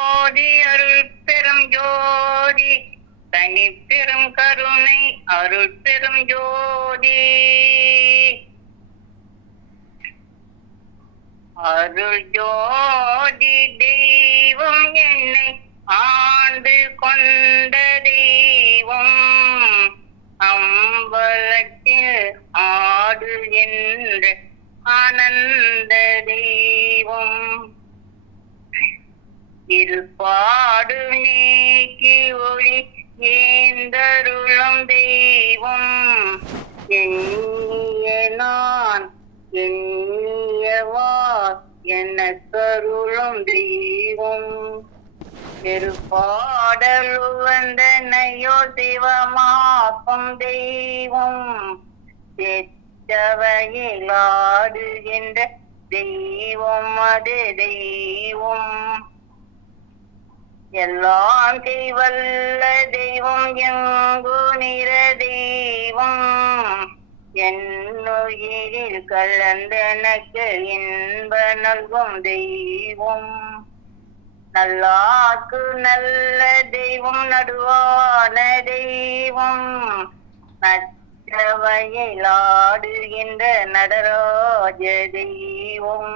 ஜோதி அருள் பெரும் ஜோதி தனி பெரும் கருணை அருள் பெரும் ஜோதி அருள் ஜோதி தெய்வம் என்னை ஆண்டு கொண்ட தெய்வம் அம்பலத்தில் ஆடு என்ற ஆனந்த தெய்வம் இருப்பாடு நீக்கி ஒளி ஏந்தருளும் தெய்வம் எண்ணிய நான் எண்ணியவா என கருளும் தெய்வம் பெருப்பாடல் வந்தனையோ சிவமாக்கும் தெய்வம் பெற்றவையில் ஆடுகின்ற தெய்வம் அது தெய்வம் எல்லாம் செய்வல்ல தெய்வம் எங்கு நிற தெய்வம் என்னுயிரில் கலந்தனக்கு இன்ப நல்கும் தெய்வம் நல்லாக்கு நல்ல தெய்வம் நடுவான தெய்வம் நற்றவையில் ஆடுகின்ற நடராஜ தெய்வம்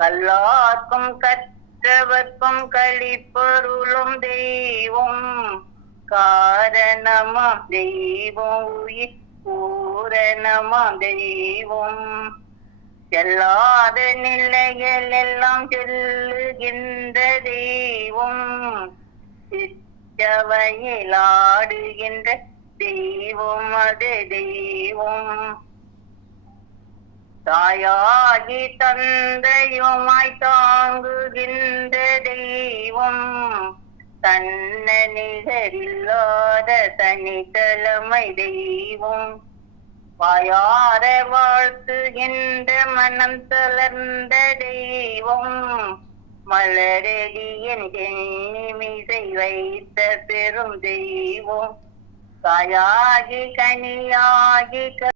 கல்லாக்கும் கற்றவர்க்கும் கழிப்பொருளும் தெய்வம் காரணமாம் தெய்வம் உயிர் பூரணமாம் தெய்வம் செல்லாத நிலைகள் எல்லாம் செல்லுகின்ற தெய்வம் சிற்றவையில் ஆடுகின்ற தெய்வம் அது தெய்வம் தாயாகி தந்தையுமாய் தாங்குகின்ற தெய்வம் தன்ன நிகரில்லாத தனித்தலைமை தெய்வம் வாயார வாழ்த்துகின்ற மனம் தளர்ந்த தெய்வம் மலரடியின் எண்ணிமிசை வைத்த பெரும் தெய்வம் காயாகி கனியாகி